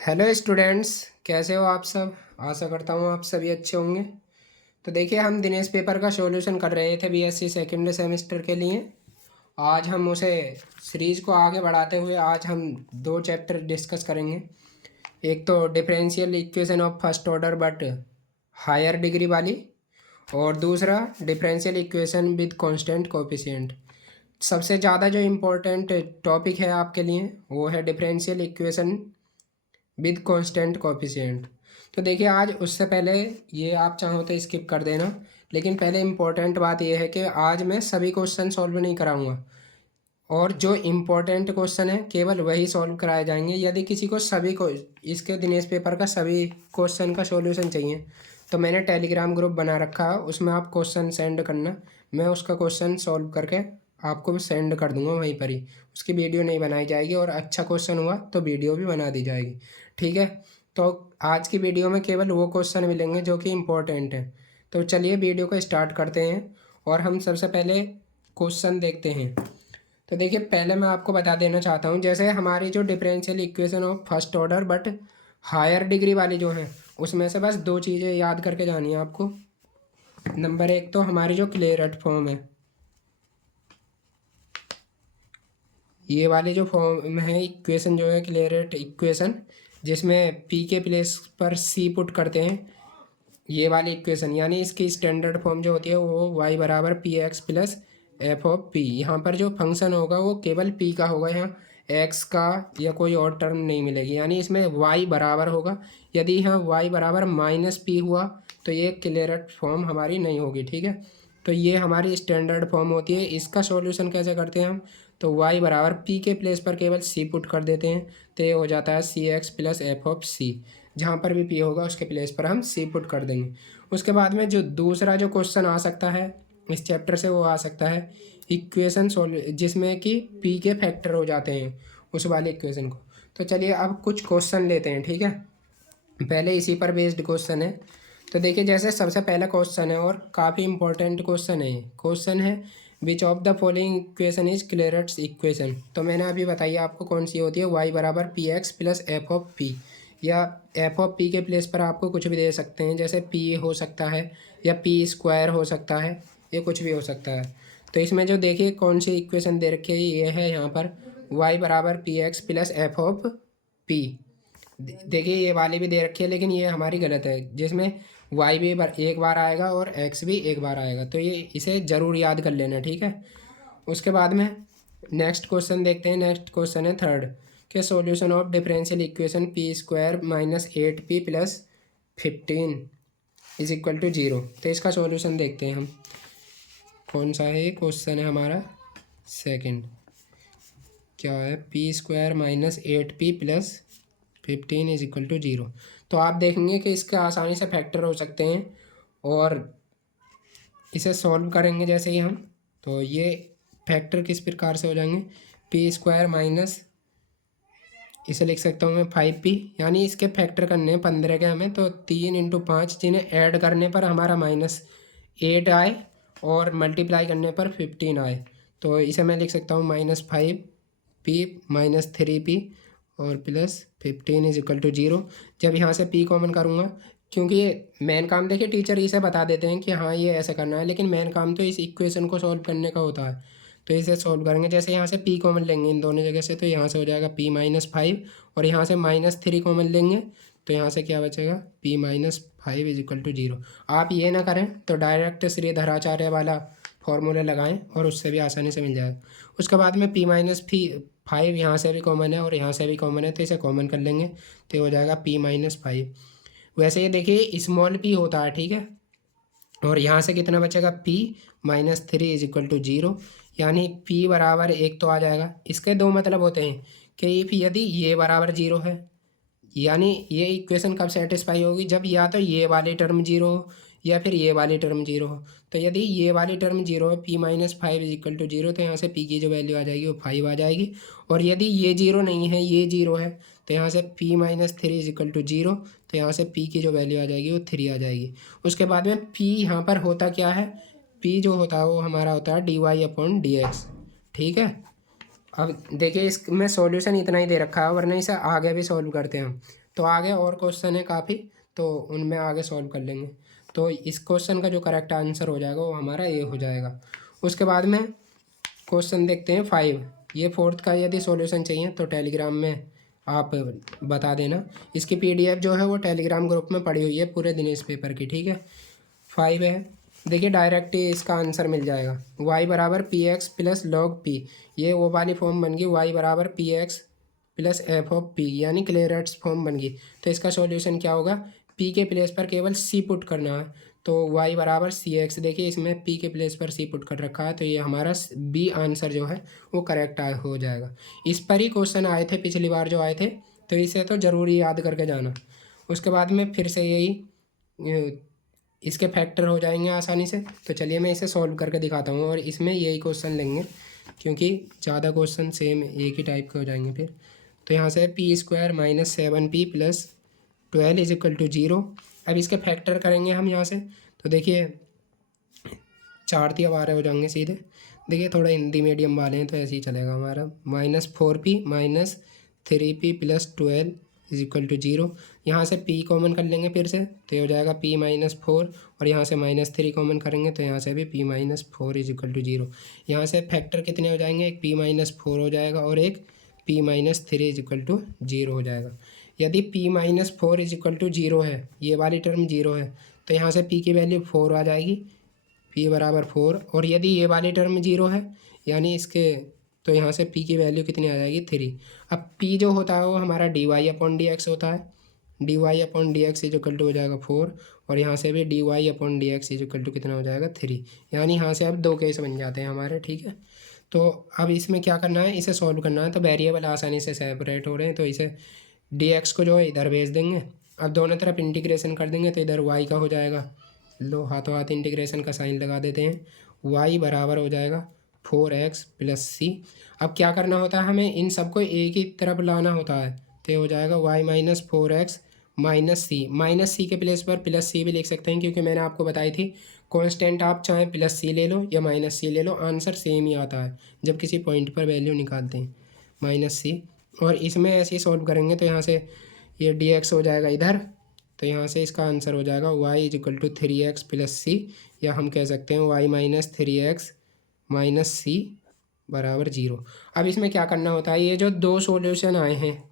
Hello students, कैसे हो आप सब। आशा करता हूँ आप सभी अच्छे होंगे। तो देखिए, हम दिनेश पेपर का सॉल्यूशन कर रहे थे बीएससी सेकेंड सेमेस्टर के लिए। आज हम उसे सीरीज़ को आगे बढ़ाते हुए आज हम दो चैप्टर डिस्कस करेंगे। एक तो differential equation of first order but higher degree वाली, और दूसरा differential equation with constant coefficient. सबसे ज़्यादा जो इम्पोर्टेंट टॉपिक है आपके लिए वो है differential equation with constant coefficient. तो देखिए, आज उससे पहले ये आप चाहो तो स्किप कर देना, लेकिन पहले इम्पोर्टेंट बात यह है कि आज मैं सभी क्वेश्चन सॉल्व नहीं कराऊंगा, और जो इम्पोर्टेंट क्वेश्चन है केवल वही सॉल्व कराए जाएंगे। यदि किसी को सभी को इसके दिनेश पेपर का सभी क्वेश्चन का सॉल्यूशन चाहिए तो मैंने टेलीग्राम ग्रुप बना रखा है, उसमें आप क्वेश्चन सेंड करना। मैं उसका क्वेश्चन सॉल्व करके आपको सेंड कर दूंगा वहीं पर ही। उसकी वीडियो नहीं बनाई जाएगी, और अच्छा क्वेश्चन हुआ तो वीडियो भी बना दी जाएगी। ठीक है, तो आज की वीडियो में केवल वो क्वेश्चन मिलेंगे जो कि इम्पोर्टेंट है। तो चलिए वीडियो को स्टार्ट करते हैं, और हम सबसे पहले क्वेश्चन देखते हैं। तो देखिए, पहले मैं आपको बता देना चाहता हूँ, जैसे हमारी जो differential equation of first order but higher degree वाली जो है, उसमें से बस दो चीज़ें याद करके जानी है आपको। नंबर एक तो हमारी जो क्लेरट फॉर्म है, ये वाली जो फॉर्म है इक्वेशन जो है क्लेरट इक्वेशन, जिसमें पी के प्लेस पर सी पुट करते हैं, ये वाली इक्वेशन, यानी इसकी स्टैंडर्ड फॉर्म जो होती है वो y बराबर p x plus f of P. यहाँ पर जो फंक्शन होगा वो केवल p का होगा, यहाँ x का या कोई और टर्म नहीं मिलेगी, यानी इसमें y बराबर होगा। यदि यहाँ y बराबर माइनस पी हुआ तो ये क्लियरट फॉर्म हमारी नहीं होगी। ठीक है, तो ये हमारी स्टैंडर्ड फॉर्म होती है। इसका सॉल्यूशन कैसे करते हैं हम, तो y बराबर p के प्लेस पर केवल c पुट कर देते हैं, तो ये हो जाता है सी एक्स प्लस एफ ऑफ सी। जहाँ पर भी p होगा उसके प्लेस पर हम c पुट कर देंगे। उसके बाद में जो दूसरा जो क्वेश्चन आ सकता है इस चैप्टर से, वो आ सकता है इक्वेशन जिसमें कि p के फैक्टर हो जाते हैं उस वाले इक्वेशन को। तो चलिए अब कुछ क्वेश्चन लेते हैं। ठीक है, पहले इसी पर बेस्ड क्वेश्चन है। तो देखिए, जैसे सबसे पहला क्वेश्चन है और काफ़ी इंपॉर्टेंट क्वेश्चन है। क्वेश्चन है which of the following equation is Clairaut's equation. तो मैंने अभी बताइए आपको कौन सी होती है, y बराबर p x plus f of P, या एफ ऑफ पी के प्लेस पर आपको कुछ भी दे सकते हैं, जैसे p हो सकता है या पी स्क्वायर हो सकता है, ये कुछ भी हो सकता है। तो इसमें जो देखिए कौन सी इक्वेशन दे रखी है, ये है यहाँ पर y बराबर p x plus f of P. देखिए ये वाली भी दे रखी है, लेकिन ये हमारी गलत है, जिसमें y भी एक बार आएगा और x भी एक बार आएगा, तो ये इसे ज़रूर याद कर लेना। ठीक है, उसके बाद में नेक्स्ट क्वेश्चन देखते हैं। नेक्स्ट क्वेश्चन है थर्ड के solution of differential equation P square minus 8p plus 15 is equal to 0। तो इसका सॉल्यूशन देखते हैं हम, कौन सा है। क्वेश्चन है हमारा सेकंड, क्या है, P square minus 8p plus 15 is equal to 0। तो आप देखेंगे कि इसके आसानी से फैक्टर हो सकते हैं, और इसे सॉल्व करेंगे जैसे ही हम, तो ये फैक्टर किस प्रकार से हो जाएंगे, पी स्क्वायर माइनस, इसे लिख सकता हूँ मैं 5p, यानी इसके फैक्टर करने हैं 15 के हमें, तो 3 × 5, जिन्हें ऐड करने पर हमारा -8 आए और मल्टीप्लाई करने पर 15 आए। तो इसे मैं लिख सकता हूँ -5p माइनस 3p और प्लस 15 इज इक्वल टू 0। जब यहाँ से p कॉमन करूँगा, क्योंकि ये मेन काम देखिए टीचर इसे बता देते हैं कि हाँ ये ऐसे करना है, लेकिन मेन काम तो इस इक्वेशन को सॉल्व करने का होता है। तो इसे सॉल्व करेंगे, जैसे यहाँ से p कॉमन लेंगे इन दोनों जगह से, तो यहाँ से हो जाएगा p माइनस 5, और यहाँ से -3 कॉमन लेंगे तो यहाँ से क्या बचेगा, p minus 5 is equal to 0। आप ये ना करें तो डायरेक्ट श्रीधराचार्य वाला फॉर्मूला लगाएं और उससे भी आसानी से मिल जाएगा। उसके बाद में p माइनस 5 यहाँ से भी कॉमन है और यहाँ से भी कॉमन है, तो इसे कॉमन कर लेंगे तो हो जाएगा p माइनस 5। वैसे ये देखिए स्मॉल p होता है, ठीक है, और यहाँ से कितना बचेगा, p minus 3 is equal to 0, यानी p बराबर 1 तो आ जाएगा। इसके दो मतलब होते हैं कि इफ यदि ये बराबर 0 है, यानी ये इक्वेशन कब सेटिस्फाई होगी, जब या तो ये वाली टर्म 0 हो या फिर ये वाली टर्म 0 हो। तो यदि ये वाली टर्म 0 है, p minus 5 is equal to 0, तो यहाँ से p की जो वैल्यू आ जाएगी वो 5 आ जाएगी। और यदि ये 0 नहीं है, ये 0 है, तो यहाँ से p minus 3 is equal to 0, तो यहाँ से p की जो वैल्यू आ जाएगी वो 3 आ जाएगी। उसके बाद में p यहाँ पर होता क्या है, p जो होता है वो हमारा होता है dy/dx। ठीक है, अब देखिए इसमें सॉल्यूशन इतना ही दे रखा है, वरना इसे आगे भी सॉल्व करते हैं हम। तो आगे और क्वेश्चन है काफ़ी, तो उनमें आगे सॉल्व कर लेंगे। तो इस क्वेश्चन का जो करेक्ट आंसर हो जाएगा वो हमारा ए हो जाएगा। उसके बाद में क्वेश्चन देखते हैं 5। ये 4th का यदि सॉल्यूशन चाहिए तो टेलीग्राम में आप बता देना। इसकी PDF जो है वो टेलीग्राम ग्रुप में पड़ी हुई है पूरे दिनेश पेपर की, ठीक है। 5 है, देखिए डायरेक्ट ही इसका आंसर मिल जाएगा। y बराबर p x plus log P, ये वो वाली फॉर्म बन गई, y बराबर p x plus f of P, यानी क्लेरेट्स फॉर्म बन गई। तो इसका सॉल्यूशन क्या होगा, p के प्लेस पर केवल c पुट करना है, तो y बराबर सी एक्स। देखिए इसमें p के प्लेस पर c पुट कर रखा है, तो ये हमारा बी आंसर जो है वो करेक्ट हो जाएगा। इस पर ही क्वेश्चन आए थे पिछली बार जो आए थे, तो इसे तो ज़रूरी याद करके जाना। उसके बाद में फिर से यही इसके फैक्टर हो जाएंगे आसानी से। तो चलिए मैं इसे सॉल्व करके दिखाता हूँ, और इसमें यही क्वेश्चन लेंगे क्योंकि ज़्यादा क्वेश्चन सेम एक ही टाइप के हो जाएंगे फिर। तो यहाँ से p² minus 7p plus 12 is equal to 0। अब इसके फैक्टर करेंगे हम यहाँ से, तो देखिए 4 3 12 हो जाएंगे सीधे। देखिए थोड़ा हिंदी मीडियम वाले हैं तो ऐसे ही चलेगा हमारा। -4p minus 3p plus 12 is equal to 0। यहाँ से p कॉमन कर लेंगे फिर से, तो ये हो जाएगा p-4, और यहाँ से -3 कॉमन करेंगे तो यहाँ से भी p-4 इज इक्वल टू 0। यहाँ से फैक्टर कितने हो जाएंगे, एक p-4 हो जाएगा और एक p-3 इज इक्वल टू 0 हो जाएगा। यदि p-4 इज इक्वल टू 0 है, ये वाली टर्म 0 है, तो यहाँ से p की वैल्यू 4 आ जाएगी, p बराबर 4। और यदि ये वाली टर्म 0 है यानी इसके, तो यहाँ से p की वैल्यू कितनी आ जाएगी 3। अब p जो होता है वो हमारा dy/dx होता है, dy/dx इज इक्वल टू हो जाएगा 4, और यहाँ से भी dy/dx इज इक्वल टू कितना हो जाएगा 3। यानी यहाँ से अब 2 केस बन जाते हैं हमारे, ठीक है। तो अब इसमें क्या करना है, इसे सॉल्व करना है। तो वेरिएबल आसानी से सेपरेट हो रहे हैं, तो इसे dx को जो है इधर भेज देंगे। अब दोनों तरफ इंटीग्रेशन कर देंगे तो इधर y का हो जाएगा, लो हाथों हाथ इंटीग्रेशन का साइन लगा देते हैं, y बराबर हो जाएगा 4x प्लस सी। अब क्या करना होता है, हमें इन सबको एक ही तरफ लाना होता है, तो हो जाएगा y-4x माइनस सी। माइनस सी के प्लेस पर प्लस सी भी लिख सकते हैं, क्योंकि मैंने आपको बताई थी कांस्टेंट आप चाहे प्लस सी ले लो या माइनस सी ले लो, आंसर सेम ही आता है जब किसी पॉइंट पर वैल्यू निकालते हैं, माइनस सी। और इसमें ऐसे ही सॉल्व करेंगे तो यहाँ से ये dx हो जाएगा इधर, तो यहाँ से इसका आंसर हो जाएगा y is equal to 3x plus C, या हम कह सकते हैं y-3x माइनस सी बराबर 0। अब इसमें क्या करना होता है, ये जो 2 सॉल्यूशन आए हैं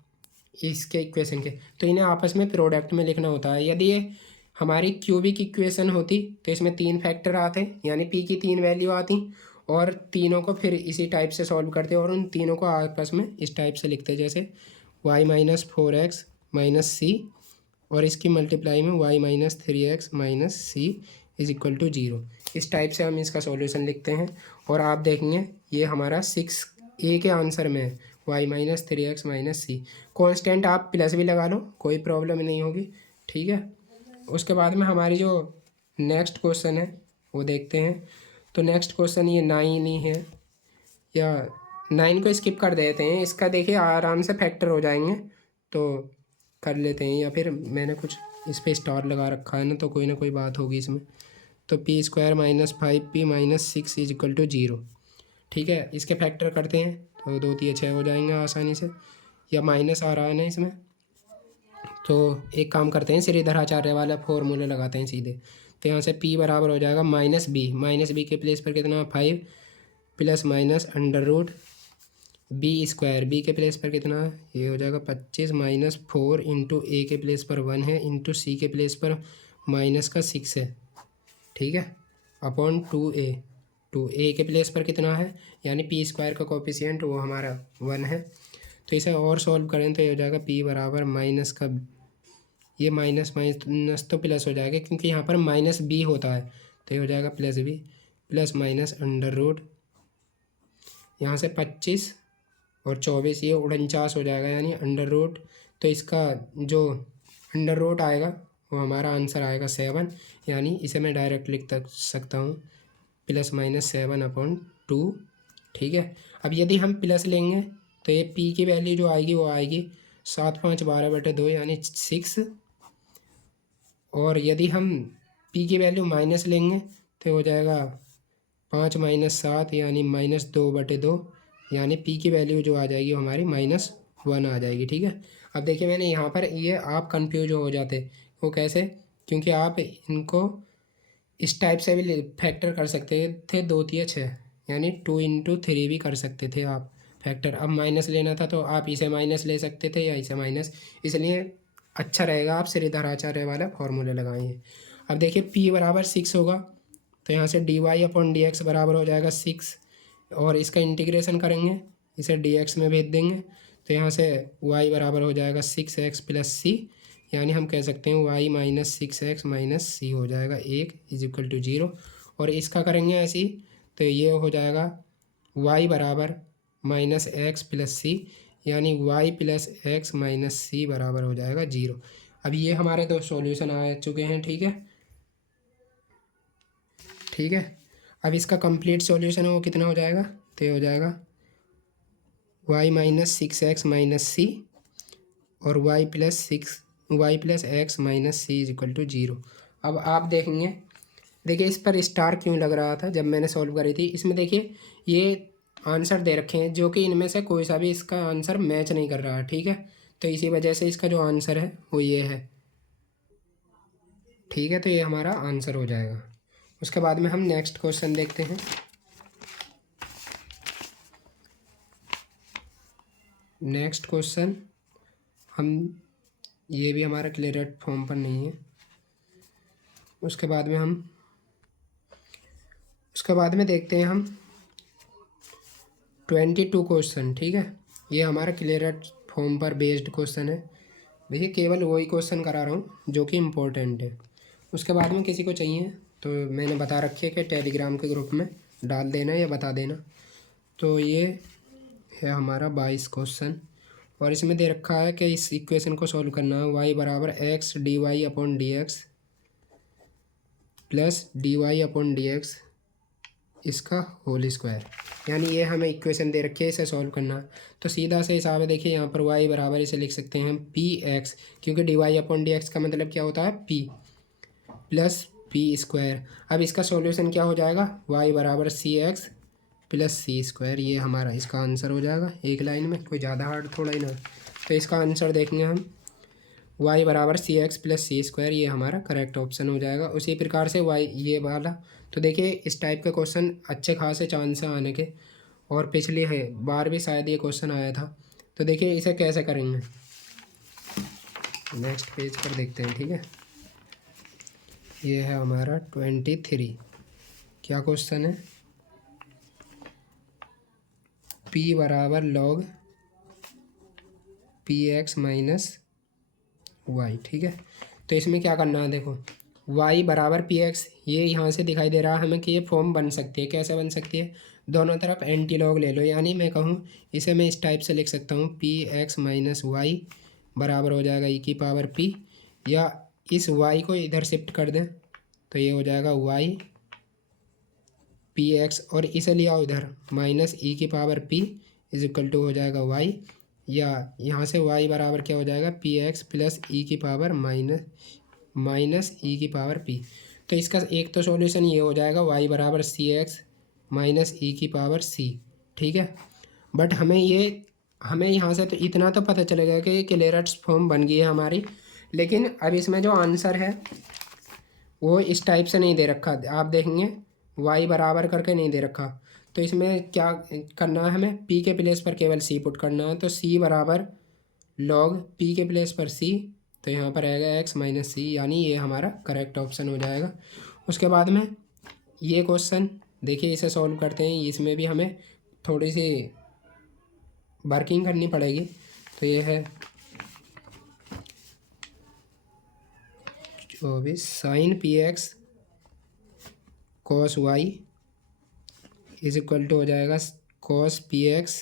इसके इक्वेशन के, तो इन्हें आपस में प्रोडक्ट में लिखना होता है। यदि ये हमारी क्यूबिक इक्वेशन होती तो इसमें 3 फैक्टर आते, यानी p की 3 वैल्यू आती, और तीनों को फिर इसी टाइप से सॉल्व करते और उन तीनों को आपस में इस टाइप से लिखते, जैसे y-4x माइनस सी, और इसकी मल्टीप्लाई में y-3x minus C is equal to 0। इस टाइप से हम इसका सॉल्यूशन लिखते हैं। और आप देखेंगे ये हमारा 6A के आंसर में है, y-3x माइनस सी। कॉन्स्टेंट आप प्लस भी लगा लो, कोई प्रॉब्लम नहीं होगी, ठीक है। उसके बाद में हमारी जो नेक्स्ट क्वेश्चन है वो देखते हैं। तो नेक्स्ट क्वेश्चन ये 9 ही है, या 9 को स्किप कर देते हैं। इसका देखिए आराम से फैक्टर हो जाएंगे, तो कर लेते हैं, या फिर मैंने कुछ इस पर स्टार लगा रखा है ना कोई बात होगी इसमें। तो p² minus 5p minus 6 is equal to 0, ठीक है। इसके फैक्टर करते हैं तो 2 3 6 हो जाएंगे आसानी से, या माइनस आ रहा है ना इसमें। तो एक काम करते हैं, श्रीधराचार्य वाला फॉर्मूला लगाते हैं सीधे। तो यहाँ से p बराबर हो जाएगा -b के प्लेस पर कितना 5 plus minus under root b², b के प्लेस पर कितना ये हो जाएगा 25 माइनस 4 इंटू a के प्लेस पर 1 है, इंटू c के प्लेस पर माइनस का 6 है, ठीक है, अपॉन 2a। तो a के प्लेस पर कितना है, यानी p² का कोफिशिएंट वो हमारा 1 है। तो इसे और सॉल्व करें तो ये हो जाएगा p बराबर माइनस का, ये माइनस माइनस तो प्लस हो जाएगा क्योंकि यहाँ पर माइनस b होता है, तो ये हो जाएगा plus b plus minus under root, यहाँ से 25 और 24 ये 49 हो जाएगा, यानी अंडर रूट। तो इसका जो अंडर रूट आएगा वो हमारा आंसर आएगा 7, यानी इसे मैं डायरेक्ट लिख सकता हूँ +-7/2, ठीक है। अब यदि हम प्लस लेंगे तो ये p की वैल्यू जो आएगी वो आएगी 7 5 12/2 यानी 6, और यदि हम p की वैल्यू माइनस लेंगे तो हो जाएगा 5 - 7 यानी -2/2, यानी p की वैल्यू जो आ जाएगी वो हमारी -4 1 आ जाएगी। ठीक है, अब देखिए मैंने यहाँ पर ये आप कंफ्यूज हो जाते, वो कैसे, क्योंकि आप इनको इस टाइप से भी फैक्टर कर सकते थे, 2 तिया 6, यानी 2 × 3 भी कर सकते थे आप फैक्टर। अब माइनस लेना था तो आप इसे माइनस ले सकते थे या इसे माइनस, इसलिए अच्छा रहेगा आप श्रीधराचार्य वाला फॉर्मूला लगाइए। अब देखिए p बराबर 6 होगा, तो यहाँ से dy/dx बराबर हो जाएगा 6, और इसका इंटीग्रेशन करेंगे, इसे dx में भेज देंगे, तो यहाँ से y बराबर हो जाएगा 6x + c, यानी हम कह सकते हैं y - 6x - c हो जाएगा 1 = 0। और इसका करेंगे ऐसे ही, तो ये हो जाएगा y बराबर -x + c, यानी y + x - c बराबर हो जाएगा 0। अब ये हमारे 2 सॉल्यूशन आ चुके हैं। ठीक है, ठीक है, अब इसका कंप्लीट सॉल्यूशन है वो कितना हो जाएगा, तो ये हो जाएगा y - 6x - c और y + x - c = 0। अब आप देखेंगे, देखिए इस पर स्टार क्यों लग रहा था जब मैंने सॉल्व करी थी, इसमें देखिए ये आंसर दे रखे हैं जो कि इनमें से कोई सा भी इसका आंसर मैच नहीं कर रहा है। ठीक है, तो इसी वजह से इसका जो आंसर है वो ये है। ठीक है, तो ये हमारा आंसर हो जाएगा। उसके बाद में हम नेक्स्ट क्वेश्चन देखते हैं। नेक्स्ट क्वेश्चन हम, ये भी हमारा क्लियर फॉर्म पर नहीं है। उसके बाद में देखते हैं हम 22 क्वेश्चन। ठीक है, ये हमारा क्लियर फॉर्म पर बेस्ड क्वेश्चन है। देखिए केवल वही क्वेश्चन करा रहा हूँ जो कि इम्पोर्टेंट है। उसके बाद में किसी को चाहिए तो मैंने बता रखी है कि टेलीग्राम के ग्रुप में डाल देना या बता देना। तो ये है हमारा 22 क्वेश्चन, और इसमें दे रखा है कि इस इक्वेशन को सॉल्व करना है। y बराबर x dy/dx प्लस dy/dx इसका होल स्क्वायर, यानी ये हमें इक्वेशन दे रखी है, इसे सॉल्व करना है। तो सीधा से हिसाब है, देखिए यहाँ पर y बराबर इसे लिख सकते हैं हम px, क्योंकि dy/dx का मतलब क्या होता है p, प्लस p²। अब इसका सॉल्यूशन क्या हो जाएगा, y बराबर cx + c²। ये हमारा इसका आंसर हो जाएगा, एक लाइन में, कोई ज़्यादा हार्ड थोड़ा ही ना। तो इसका आंसर देखेंगे हम, y बराबर cx + c², ये हमारा करेक्ट ऑप्शन हो जाएगा। उसी प्रकार से y ये वाला, तो देखिए इस टाइप के क्वेश्चन अच्छे खासे चांस हैं आने के, और पिछली है बार भी शायद ये क्वेश्चन आया था। तो देखिए इसे कैसे करेंगे, नेक्स्ट पेज पर देखते हैं। ठीक है, ये है हमारा 23। क्या क्वेश्चन है, p बराबर log px - y। ठीक है, तो इसमें क्या करना है, देखो y बराबर px, ये यहाँ से दिखाई दे रहा है हमें कि ये फॉर्म बन सकती है। कैसे बन सकती है, दोनों तरफ एंटी लॉग ले लो, यानी मैं कहूँ इसे मैं इस टाइप से लिख सकता हूँ px - y बराबर हो जाएगा e⁻p, या इस y को इधर शिफ्ट कर दें तो ये हो जाएगा y px, और इसे लिया उधर -e⁻p = हो जाएगा y, या यहाँ से y बराबर क्या हो जाएगा px + e⁻p। तो इसका एक तो सॉल्यूशन ये हो जाएगा y बराबर cx - e⁻c। ठीक है, बट हमें यहाँ से तो इतना तो पता चलेगा कि ये क्लियरेट्स फॉर्म बन गई है हमारी, लेकिन अब इसमें जो आंसर है वो इस टाइप से नहीं दे रखा। आप देखेंगे y बराबर करके नहीं दे रखा, तो इसमें क्या करना है, हमें p के प्लेस पर केवल c पुट करना है। तो c बराबर log p के प्लेस पर c, तो यहाँ पर आएगा x - c, यानी ये हमारा करेक्ट ऑप्शन हो जाएगा। उसके बाद में ये क्वेश्चन देखिए, इसे सॉल्व करते हैं। इसमें भी हमें थोड़ी सी वर्किंग करनी पड़ेगी। तो ये है 24 sin px cos y = हो जाएगा cos px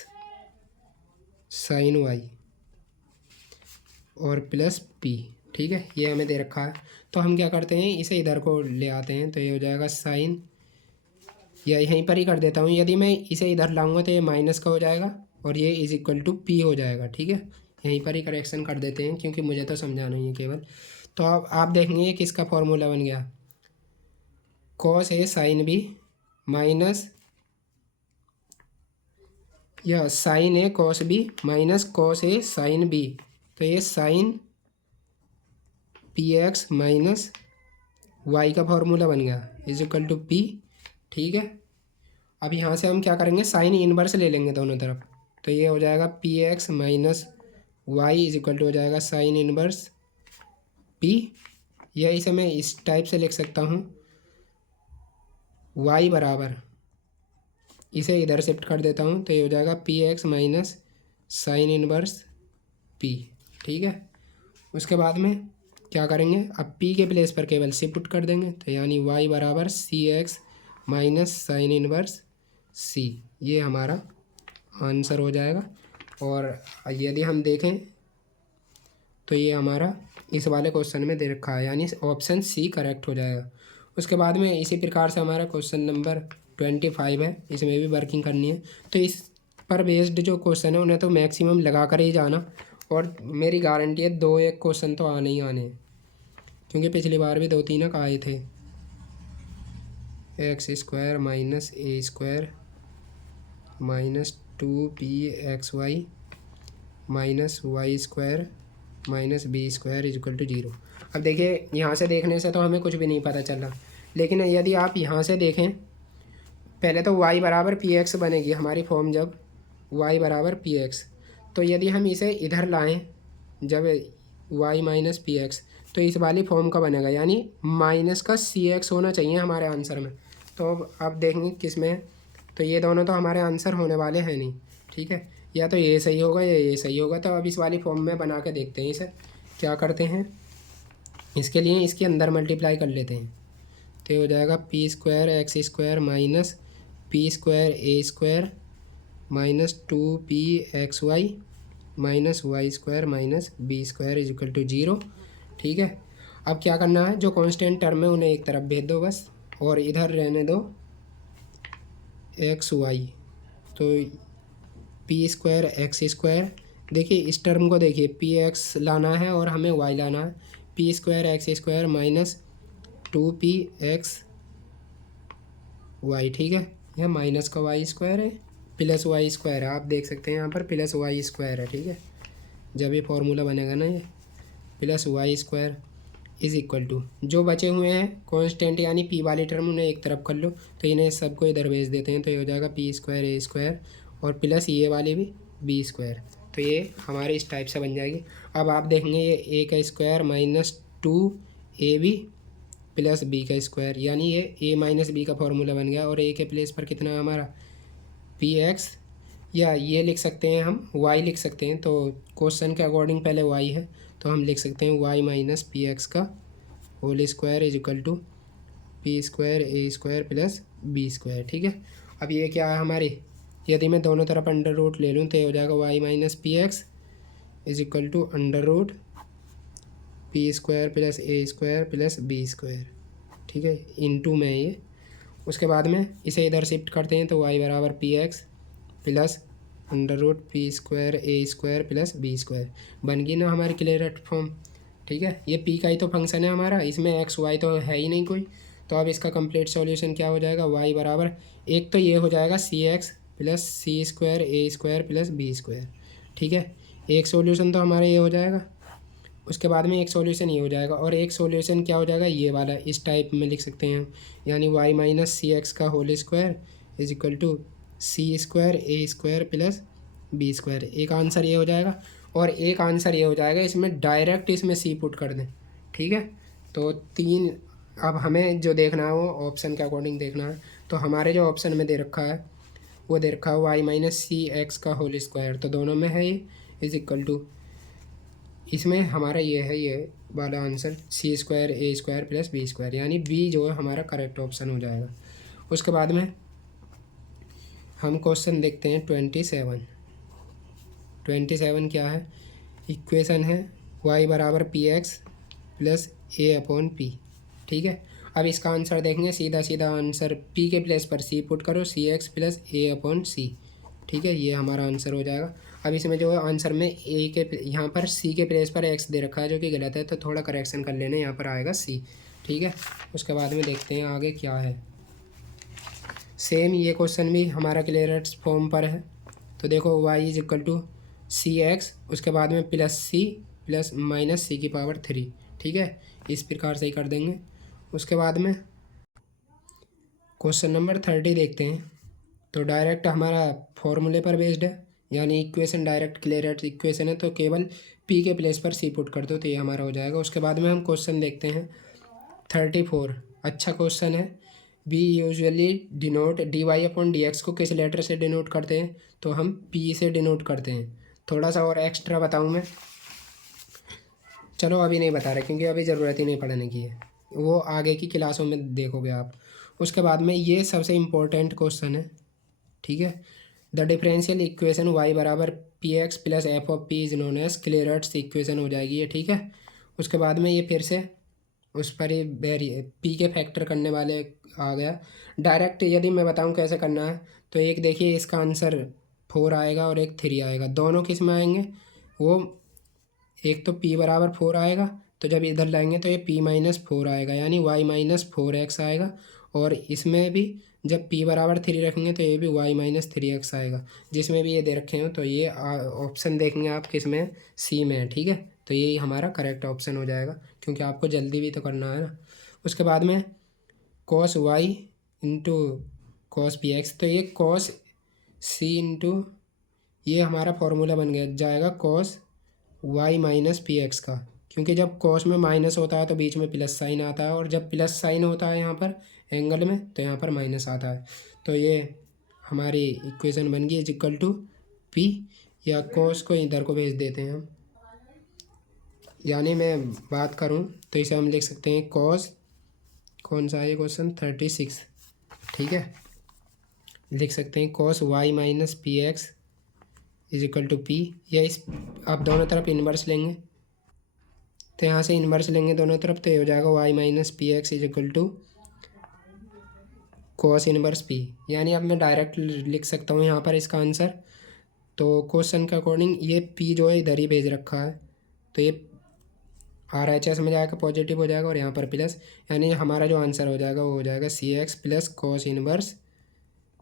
sin y और प्लस p। ठीक है, ये हमें दे रखा है, तो हम क्या करते हैं, इसे इधर को ले आते हैं। तो ये हो जाएगा साइन, या यहीं पर ही कर देता हूँ, यदि मैं इसे इधर लाऊंगा तो ये माइनस का हो जाएगा और ये = p हो जाएगा। ठीक है, यहीं पर ही करेक्शन कर देते हैं क्योंकि मुझे तो समझाना ही है केवल। तो अब आप देखेंगे किसका फॉर्मूला बन गया, cos a sin b minus या sine A cos B minus cos A sine B, तो ये sine P X minus Y का फॉर्मूला बन गया इज इक्वल टू पी। ठीक है, अब यहाँ से हम क्या करेंगे, साइन इनवर्स ले लेंगे दोनों तरफ, तो ये हो जाएगा P X minus Y is equal to हो जाएगा साइन इनवर्स पी, या इसे मैं इस टाइप से लिख सकता हूँ, वाई बराबर, इसे इधर शिफ्ट कर देता हूँ तो ये हो जाएगा P X minus sine inverse P. ठीक है, उसके बाद में क्या करेंगे, अब पी के प्लेस पर केवल सी पुट कर देंगे, तो यानी वाई बराबर सी x minus sine inverse C, ये हमारा आंसर हो जाएगा। और यदि हम देखें तो ये हमारा इस वाले क्वेश्चन में दे रखा है, यानी ऑप्शन सी करेक्ट हो जाएगा। उसके बाद में इसी प्रकार से हमारा क्वेश्चन नंबर 25 है, इसमें भी वर्किंग करनी है। तो इस पर बेस्ड जो क्वेश्चन है उन्हें तो मैक्सिमम लगा कर ही जाना, और मेरी गारंटी है 2-1 क्वेश्चन तो आने ही आने हैं, क्योंकि पिछली बार भी 2-3 आए थे। X square minus A square minus 2pxy minus Y square minus B square is equal to 0। अब देखिए, यहाँ से देखने से तो हमें कुछ भी नहीं पता चला, लेकिन यदि आप यहाँ से देखें, पहले तो y बराबर पी एक्स बनेगी हमारी फॉर्म, जब y बराबर पी एक्स, तो यदि हम इसे इधर लाएं जब y माइनस पी एक्स, तो इस वाली फॉर्म का बनेगा, यानी माइनस का सी एक्स होना चाहिए हमारे आंसर में। तो अब आप देखेंगे किस में, तो ये दोनों तो हमारे आंसर होने वाले हैं नहीं। ठीक है, या तो ये सही होगा या ये सही होगा। तो अब इस वाली फॉर्म में बना के देखते हैं इसे, क्या करते हैं, इसके लिए इसके अंदर मल्टीप्लाई कर लेते हैं, तो ये हो जाएगा P square X square minus P square A square minus 2pxy minus Y square minus B square is equal to 0। ठीक है, अब क्या करना है, जो कांस्टेंट टर्म है उन्हें एक तरफ भेज दो बस, और इधर रहने दो एक्स वाई, तो पी स्क्वायर एक्स स्क्वायर, देखिए इस टर्म को देखिए, पी एक्स लाना है और हमें वाई लाना है, P square X square minus 2px Y. ठीक है, यह माइनस का वाई स्क्वायर है प्लस वाई स्क्वायर है, आप देख सकते हैं यहाँ पर प्लस वाई स्क्वायर है। ठीक है, जब ये फॉर्मूला बनेगा ना, ये plus Y square is equal to, जो बचे हुए हैं कांस्टेंट यानी पी वाले टर्म उन्हें एक तरफ कर लो, तो इन्हें सबको इधर भेज देते हैं, तो ये हो जाएगा पी स्क्वायर ए स्क्वायर और प्लस ये वाले भी बी स्क्वायर, तो ये हमारे इस टाइप से बन जाएगी। अब आप देखेंगे ये ए का square minus 2ab plus B का स्क्वायर, यानी ये ए माइनस बी का फॉर्मूला बन गया, और ए के प्लेस पर कितना है हमारा पी एक्स, या ये लिख सकते हैं हम वाई लिख सकते हैं, तो क्वेश्चन के अकॉर्डिंग पहले वाई है, तो हम लिख सकते हैं वाई माइनस पी एक्स का whole square is equal to p square A square plus b square. ठीक है, अब ये क्या है हमारी, यदि मैं दोनों तरफ अंडर रूट ले लूँ तो ये हो जाएगा y minus p x is equal to under root p square plus a square plus b square. ठीक है, इनटू में ये, उसके बाद में इसे इधर शिफ्ट करते हैं, तो वाई बराबर p x plus under root p square ए स्क्वायर प्लस बी स्क्वायर बन गई ना हमारी क्लियर फॉर्म। ठीक है, ये पी का ही तो फंक्शन है हमारा, इसमें एक्स वाई तो है ही नहीं कोई, तो अब इसका कंप्लीट सॉल्यूशन क्या हो जाएगा, वाई बराबर, एक तो ये हो जाएगा सी एक्स प्लस सी स्क्वायर ए स्क्वायर प्लस बी स्क्वायर। ठीक है, एक सॉल्यूशन तो हमारा ये हो जाएगा, उसके बाद में एक सॉल्यूशन ये हो जाएगा, और एक सॉल्यूशन क्या हो जाएगा, ये वाला इस टाइप में लिख सकते हैं, यानी वाई माइनस सी एक्स का whole square is equal to c square A square plus b square, एक आंसर ये हो जाएगा, और एक आंसर ये हो जाएगा इसमें डायरेक्ट इसमें सी पुट कर दें। ठीक है, तो 3, अब हमें जो देखना है वो ऑप्शन के अकॉर्डिंग देखना है, तो हमारे जो ऑप्शन में दे रखा है वो दे रखा है वाई माइनस सी एक्स का होल स्क्वायर, तो दोनों में है ये इज इक्वल टू, इसमें हमारा ये है ये वाला आंसर सी स्क्वायर ए स्क्वायर प्लस बी स्क्वायर, यानी बी जो है हमारा करेक्ट ऑप्शन हो जाएगा। उसके बाद में हम क्वेश्चन देखते हैं 27 क्या है, इक्वेशन है y बराबर पी एक्स प्लस ए अपॉन पी। ठीक है, अब इसका आंसर देखेंगे, सीधा सीधा आंसर p के प्लेस पर c पुट करो, सी एक्स प्लस ए अपॉन सी। ठीक है, ये हमारा आंसर हो जाएगा। अब इसमें जो है आंसर में ए के यहाँ पर सी के प्लेस पर एक्स दे रखा है जो कि गलत है, तो थोड़ा करेक्शन कर लेना, यहाँ पर आएगा सी। ठीक है, उसके बाद में देखते हैं आगे क्या है। सेम ये क्वेश्चन भी हमारा क्लियरेंस फॉर्म पर है, तो देखो y is equal to c x, उसके बाद में plus c plus minus c की पावर 3, ठीक है। इस प्रकार से ही कर देंगे। उसके बाद में क्वेश्चन नंबर 30 देखते हैं। तो डायरेक्ट हमारा फॉर्मूले पर बेस्ड है, यानी इक्वेशन डायरेक्ट क्लियर इक्वेशन है, तो केवल पी के प्लेस पर सी पुट कर दो तो ये हमारा हो जाएगा। उसके बाद में हम क्वेश्चन देखते हैं 34। अच्छा क्वेश्चन है। We usually denote d y upon d x को किस लेटर से डिनोट करते हैं, तो हम पी से डिनोट करते हैं। थोड़ा सा और एक्स्ट्रा बताऊँ मैं, चलो अभी नहीं बता रहे क्योंकि अभी ज़रूरत ही नहीं पढ़ने की है, वो आगे की क्लासों में देखोगे आप। उसके बाद में ये सबसे इम्पोर्टेंट क्वेश्चन है, ठीक है। द डिफरेंशियल इक्वेशन वाई बराबर p x plus f of p is known as Clairaut's equation हो जाएगी ये, ठीक है। उसके बाद में ये फिर से उस पर ही वेरी पी के फैक्टर करने वाले आ गया। डायरेक्ट यदि मैं बताऊं कैसे करना है, तो एक देखिए इसका आंसर 4 आएगा और एक 3 आएगा, दोनों किस में आएंगे, वो एक तो p बराबर 4 आएगा, तो जब इधर लाएंगे तो ये p माइनस 4 आएगा, यानी y माइनस 4x आएगा। और इसमें भी जब p बराबर 3 रखेंगे तो ये भी y माइनस 3x आएगा, जिसमें भी ये दे रखे हो। तो ये ऑप्शन देखेंगे आप किस में, सी में है, ठीक है। तो यही हमारा करेक्ट ऑप्शन हो जाएगा, क्योंकि आपको जल्दी भी तो करना है ना। उसके बाद में cos y into cos P x, तो ये cos c इंटू ये हमारा फॉर्मूला बन गया जाएगा cos y minus p x का, क्योंकि जब कॉस में माइनस होता है तो बीच में प्लस साइन आता है, और जब प्लस साइन होता है यहाँ पर एंगल में तो यहाँ पर माइनस आता है। तो ये हमारी इक्वेशन बन गई इज इक्वल टू पी, या कॉस को इधर को भेज देते हैं हम, यानी मैं बात करूँ तो इसे हम लिख सकते हैं कॉस, कौन सा है ये क्वेश्चन 36, ठीक है। लिख सकते हैं cos y minus p x is equal to p, या इस आप दोनों तरफ इन्वर्स लेंगे, तो यहाँ से इन्वर्स लेंगे दोनों तरफ, तो ये हो जाएगा y minus p x is equal to cos inverse p. यानी अब मैं डायरेक्ट लिख सकता हूँ यहाँ पर इसका आंसर। तो क्वेश्चन के अकॉर्डिंग ये पी जो है इधर ही भेज रखा है, तो ये आर एच एस में जाएगा पॉजिटिव हो जाएगा और यहाँ पर प्लस, यानी हमारा जो आंसर हो जाएगा वो हो जाएगा सी x plus cos inverse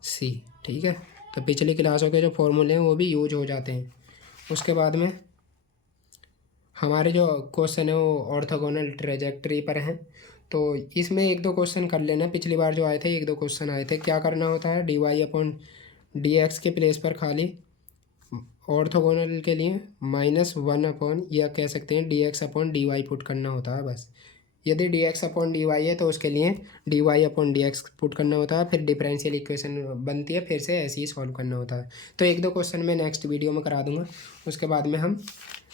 C, ठीक है। तो पिछली क्लासों के जो फॉर्मूले हैं वो भी यूज हो जाते हैं। उसके बाद में हमारे जो क्वेश्चन है वो ऑर्थोगोनल ट्रेजेक्टरी पर हैं, तो इसमें एक दो क्वेश्चन कर लेना। पिछली बार जो आए थे एक दो क्वेश्चन आए थे, क्या करना होता है, d y upon d x के प्लेस पर खाली ऑर्थोगोनल के लिए -1 अपॉन, या कह सकते हैं d x upon d y put करना होता है बस। यदि d x upon d y है तो उसके लिए d y upon d x put करना होता है, फिर डिफरेंशियल इक्वेशन बनती है, फिर से ऐसे ही सॉल्व करना होता है। तो एक दो क्वेश्चन मैं नेक्स्ट वीडियो में करा दूंगा। उसके बाद में हम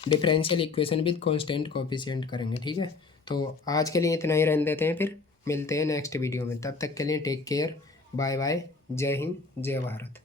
differential equation with constant coefficient करेंगे, ठीक है। तो आज के लिए इतना ही रहने देते हैं, फिर मिलते हैं नेक्स्ट वीडियो में। तब तक के लिए टेक केयर, बाय बाय, जय हिंद जय भारत।